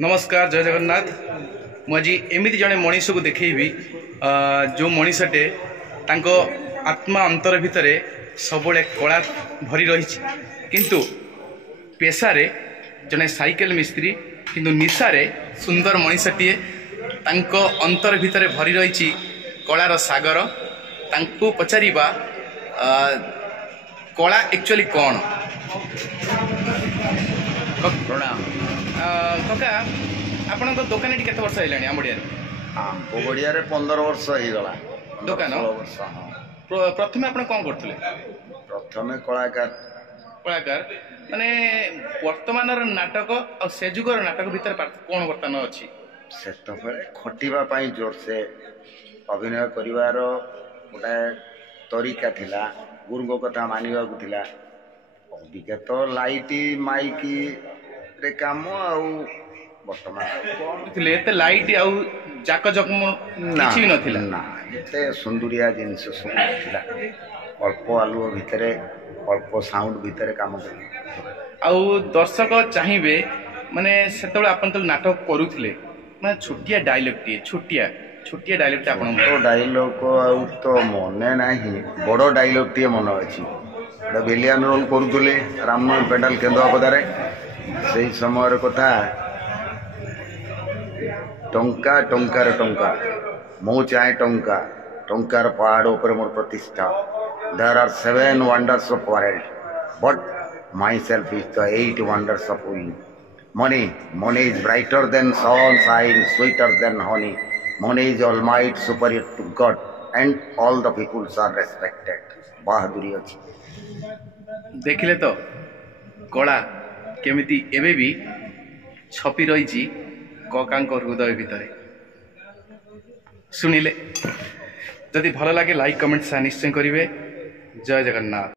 नमस्कार जय जगन्नाथ। मुझे एमती जड़े मनीष को देखी जो मनीषटे आत्मा अंतर भितर सब कला भरी रही किंतु पेशारे जड़े साइकेल मिस्त्री किंतु निशारे सुंदर मनीषटीए अंतर भितर भरी रही कलार सागर तांको पचारिबा कला एक्चुअली कौन प्रणाम। कका आपण दुकान ये केते वर्ष है आंबड़िया आंबड़िया 15 वर्ष हो गला दुकान वर्ष। हाँ प्रथम आप कौन करते प्रथम कलाकार कलाकार माने वर्तमान नाटक और से जुगर नाटक भीतर कौन बर्तमान अच्छी से खटिबा जोर से अभिनय करिवार गोटे तरीका थिला गुरुंग कथा मानिबा को थिला अबिका तो लाइट माइकी रे काम आउ एते लाइट आउ जाक जकम किछि नथिला ना एते सुंदरिया जिनस सब थिला अल्प आलुओ भितरे अल्प साउंड भितरे काम कर आउ दर्शक चाहिए माने सेतबे आपन तो नाटक करूथिले माने छोटिया डायलॉग टी छोटिया डायलॉग आपन तो डायलॉग को आउ तो मने नाही बड़ डायलॉग टी मन अछि विलियन रोल करूथले रामनगर पेडल केंद्रापदारे से समय कथा टंका टंकार टंका मो चाहे टंका टंकार पहाड़ ऊपर मोर प्रतिष्ठा there are 7 wonders of world but myself is the 8 wonders of money money is brighter than sunshine sweeter than honey money is almighty superior to God and all the peoples are respected बहादुरी अच्छी देखिले तो कला केमिति एबे भी छपी रही ककांक हृदय भितर शुणिले जदि भल लगे लाइक कमेंट निश्चय करेंगे। जय जगन्नाथ।